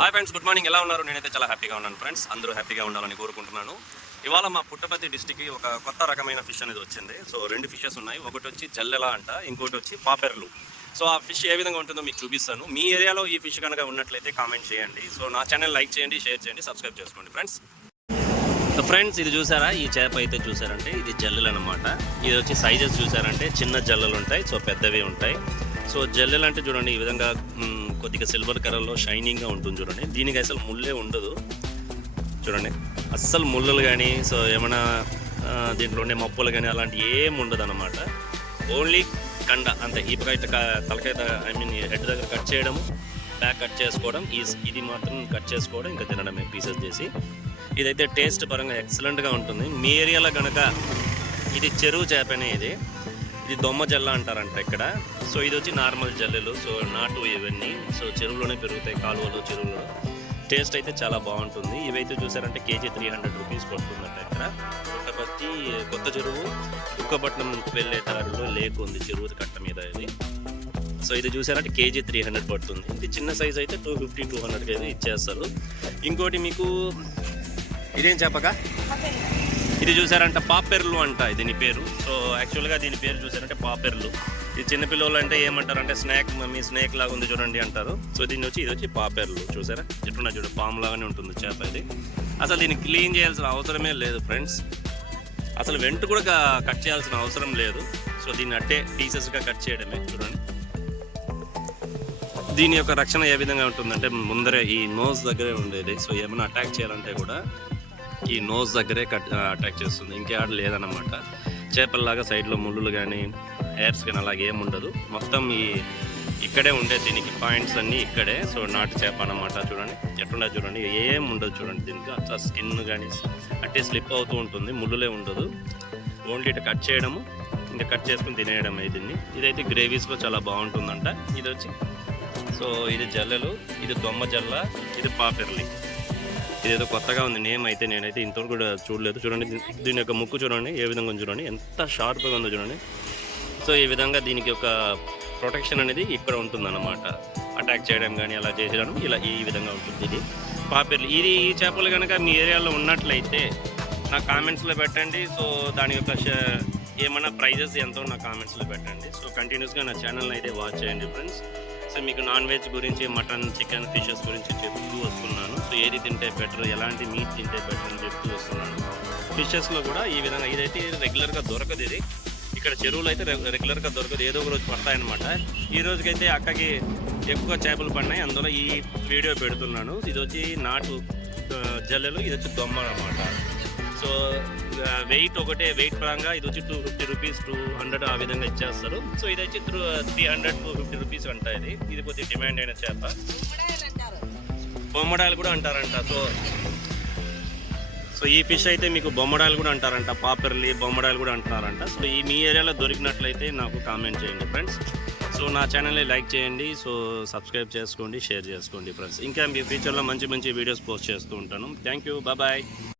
Hi friends good morning ఎలా ఉన్నారు? నేనైతే చాలా హ్యాపీగా ఉన్నాను ఫ్రెండ్స్ అందరూ హ్యాపీగా ఉండాలని కోరుకుంటున్నాను. ఇవాళ మా పుట్టపర్తి డిస్టిక్కి ఒక కొత్త రకమైన ఫిష్ అనేది వచ్చింది. సో రెండు ఫిషెస్ ఉన్నాయి. ఒకటి వచ్చి జల్లెల అంట ఇంకోటి వచ్చి పాపెర్లు. సో ఆ ఫిష్ ఏ విధంగా ఉంటుందో మీకు చూపిస్తాను. మీ ఏరియాలో ఈ ఫిష్ కనుక ఉన్నట్లయితే కామెంట్ చేయండి. సో నా ఛానల్ లైక్ చేయండి షేర్ చేయండి సబ్స్క్రైబ్ చేసుకోండి ఫ్రెండ్స్ సో ఫ్రెండ్స్ ఇది చూసారా? ఈ చేప అయితే చూసారంటే ఇది జల్లెలు అనమాట ఇది వచ్చి సైజెస్ చూసారంటే చిన్న జల్లెలు ఉంటాయి. సో పెద్దవి ఉంటాయి. సో జల్లెలు అంటే చూడండి ఈ విధంగా కొద్దిగా సిల్వర్ కలర్లో షైనింగ్గా ఉంటుంది చూడండి. దీనికి అసలు ముళ్ళే ఉండదు. చూడండి. అస్సలు ముళ్ళలు కానీ సో ఏమైనా దీంట్లో ఉండే మప్పులు కానీ అలాంటి ఏం ఉండదు అనమాట ఓన్లీ కండ అంతే. ఈ పక్క ఇట్లా తలకాయ ఐ మీన్ హెడ్ దగ్గర కట్ చేయడము బ్యాక్ కట్ చేసుకోవడం ఈ ఇది మాత్రం కట్ చేసుకోవడం ఇంకా తినడమే పీసెస్ చేసి. ఇదైతే టేస్ట్ పరంగా ఎక్సలెంట్గా ఉంటుంది. మీ ఏరియాలో కనుక ఇది చెరువు చేపనే ఇది. ఇది దొమ్మ జల్ల అంటారంట ఇక్కడ. సో ఇది వచ్చి నార్మల్ జల్లెలు. సో నాటు ఇవన్నీ. సో చెరువులోనే పెరుగుతాయి కాలువలు చెరువులో. టేస్ట్ అయితే చాలా బాగుంటుంది. ఇవైతే చూసారంటే కేజీ త్రీ హండ్రెడ్ రూపీస్ పడుతుందంట ఇక్కడ. ఒకటి కొత్త చెరువు కుక్కపట్నం వెళ్ళే దారిలో లేక్ ఉంది చెరువు కట్ట మీద ఇది. సో ఇది చూసారంటే కేజీ త్రీ హండ్రెడ్ పడుతుంది. ఇది చిన్న సైజ్ అయితే టూ ఫిఫ్టీ టూ హండ్రెడ్కి అయితే ఇచ్చేస్తారు. ఇంకోటి మీకు ఇదేం చెప్పగా ఇది చూసారంటే పాపెర్లు అంట దీని పేరు. సో యాక్చువల్గా దీని పేరు చూసారంటే పాపెర్లు. ఇది చిన్నపిల్లలు అంటే ఏమంటారంటే స్నాక్ మమ్మీ స్నేక్ లాగా ఉంది చూడండి అంటారు. సో దీన్ని వచ్చి ఇది వచ్చి పాపెర్లు. చూసారా? ఎట్టున్నా చూడు పాము లాగానే ఉంటుంది చేప ఇది. అసలు దీన్ని క్లీన్ చేయాల్సిన అవసరమే లేదు ఫ్రెండ్స్. అసలు వెంట కూడా కట్ చేయాల్సిన అవసరం లేదు. సో దీన్ని అట్టే పీసెస్గా కట్ చేయడమే చూడండి. దీని యొక్క రక్షణ ఏ విధంగా ఉంటుందంటే ముందరే ఈ నోస్ దగ్గరే ఉండేది. సో ఏమైనా అటాక్ చేయాలంటే కూడా ఈ నోస్ దగ్గరే కట్ అటాక్ చేస్తుంది. ఇంకేడ లేదన్నమాట. చేపల్లాగా సైడ్లో ముళ్ళులు కానీ హెయిర్స్ కానీ అలాగే ఏమి ఉండదు. మొత్తం ఈ ఇక్కడే ఉండే దీనికి పాయింట్స్ అన్నీ ఇక్కడే. సో నాటు చేప అన్నమాట. చూడండి ఎట్లుండే చూడండి ఏం ఉండదు చూడండి దీనికి. అట్లా స్కిన్ కానీ అట్టే స్లిప్ అవుతూ ఉంటుంది ముళ్ళులే ఉండదు. ఓన్లీ ఇటు కట్ చేయడము ఇంకా కట్ చేసుకుని తినేయడం దీన్ని. ఇదైతే గ్రేవీస్లో చాలా బాగుంటుందంట. ఇది వచ్చి సో ఇది జల్లెలు ఇది దొమ్మ జల్ల ఇది పాపెర్లి. ఇదేదో కొత్తగా ఉంది నేమ్ అయితే నేనైతే ఇంతవరకు కూడా చూడలేదు. చూడండి దీని యొక్క ముక్కు చూడండి ఏ విధంగా చూడండి ఎంత షార్ప్గా ఉందో చూడండి. సో ఈ విధంగా దీనికి ఒక ప్రొటెక్షన్ అనేది ఇక్కడ ఉంటుందన్నమాట. అటాక్ చేయడం కానీ అలా చేసేయడం ఇలా ఈ విధంగా ఉంటుంది ఇది. పాపిర్లు ఇది ఈ చేపలు కనుక మీ ఏరియాలో ఉన్నట్లయితే నా కామెంట్స్లో పెట్టండి. సో దాని యొక్క ఏమైనా ప్రైజెస్ ఎంతో నా కామెంట్స్లో పెట్టండి. సో కంటిన్యూస్గా నా ఛానల్ని అయితే వాచ్ చేయండి ఫ్రెండ్స్ సో మీకు నాన్ వెజ్ గురించి మటన్ చికెన్ ఫిషెస్ గురించి చెప్తూ వస్తున్నాను. సో ఏది తింటే బెటర్ ఎలాంటి మీట్ తింటే బెటర్ అని చెప్తూ వస్తున్నాను. ఫిషెస్లో కూడా ఈ విధంగా ఇదైతే రెగ్యులర్గా దొరకదు ఇది. ఇక్కడ చెరువులు అయితే రెగ్యులర్గా దొరకదు. ఏదో ఒక రోజు పడతాయన్నమాట. ఈ రోజుకైతే అక్కకి ఎక్కువ చేపలు పడినాయి. అందులో ఈ వీడియో పెడుతున్నాను. ఇది వచ్చి నాటు జల్లెలు ఇది వచ్చి దొమ్మ అన్నమాట సో వెయిట్ ఒకటే వెయిట్ పరంగా ఇది వచ్చి two fifty rupees two hundred ఆ విధంగా ఇచ్చేస్తారు. సో ఇది వచ్చి three hundred two fifty rupees అంట ఇది. ఇది కొద్దిగా డిమాండ్ అయిన చేప. బొమ్మడాలు కూడా అంటారంట. సో సో ఈ ఫిష్ అయితే మీకు బొమ్మడాలు కూడా అంటారంట. పాపర్లి బొమ్మడాలు కూడా అంటారంట సో ఈ మీ ఏరియాలో దొరికినట్లయితే నాకు కామెంట్ చేయండి ఫ్రెండ్స్ సో నా ఛానల్ని లైక్ చేయండి. సో సబ్స్క్రైబ్ చేసుకోండి షేర్ చేసుకోండి ఫ్రెండ్స్ ఇంకా మీ ఫ్యూచర్లో మంచి మంచి వీడియోస్ పోస్ట్ చేస్తూ ఉంటాను. Thank you bye